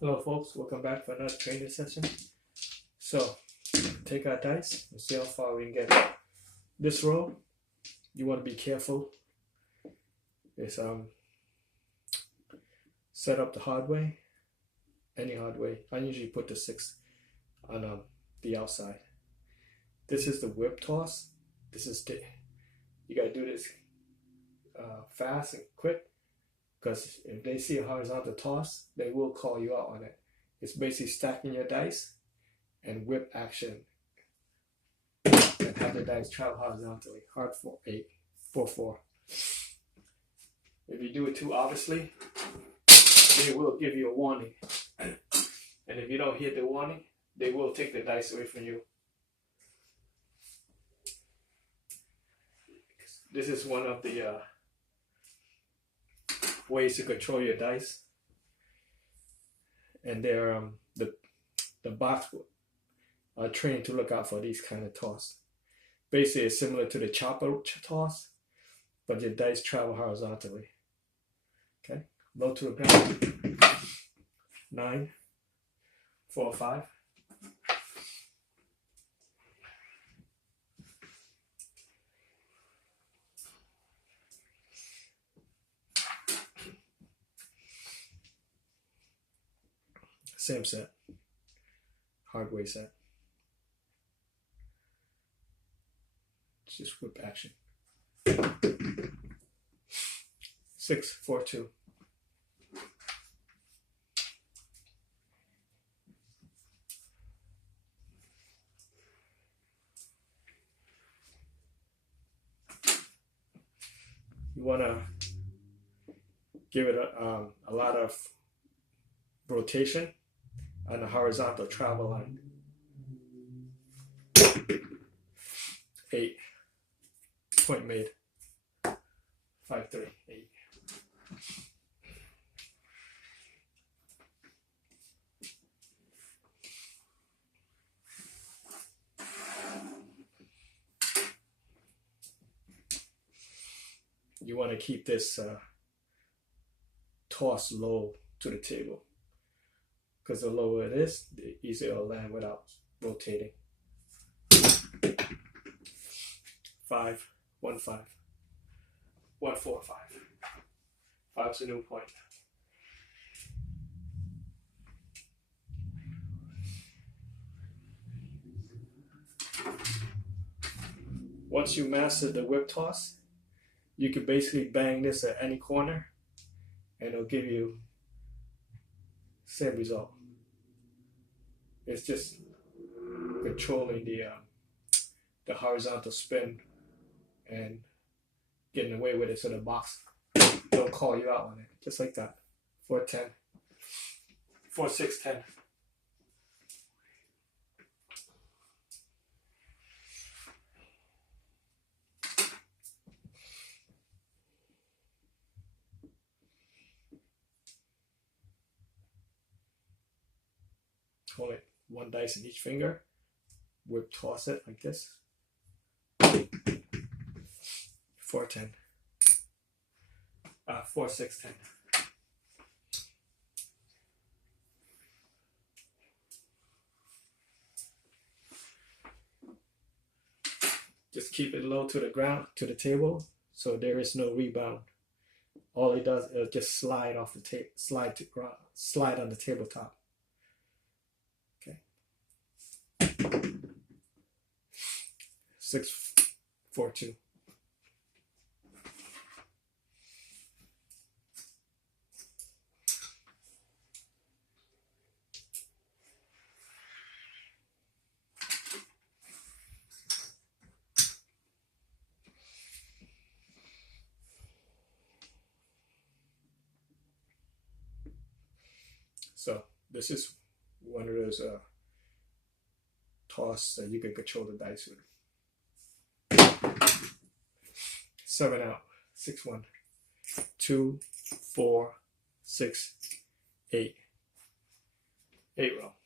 Hello folks, welcome back for another training session. So, take our dice and see how far we can get. This roll, you want to be careful. It's set up the hard way, any hard way. I usually put the 6 on the outside. This is the whip toss. You gotta do this fast and quick, because if they see a horizontal toss, they will call you out on it. It's basically stacking your dice and whip action and have the dice travel horizontally. Hard 4, 8, 4, 4. If you do it too obviously, they will give you a warning. And if you don't hear the warning, they will take the dice away from you. This is one of the ways to control your dice, and they're the box are trained to look out for these kind of toss. Basically, it's similar to the chopper toss, but your dice travel horizontally. Okay, low to the ground. 9, 4, 5. Same set, hard way set. It's just whip action. 6, 4, 2. You want to give it a lot of rotation on the horizontal travel line. 8. Point made. 5, 3, 8. You want to keep this toss low to the table, because the lower it is, the easier it'll land without rotating. 5, 1, 5. 1, 4, 5. 5's a new point. Once you master the whip toss, you can basically bang this at any corner and it'll give you same result. It's just controlling the horizontal spin and getting away with it so the box don't call you out on it. Just like that. 4, 10. 4, 6, 10. Hold it, 1 dice in each finger. Whip toss it like this. 4, 10. 4, 6, 10. Just keep it low to the ground, to the table, so there is no rebound. All it does is just slide off the table, slide on the tabletop. Okay. 6, 4, 2. So this is one of those toss that you can control the dice with. 7 out. 6, 1. 2, 4, 6, 8. 8 roll.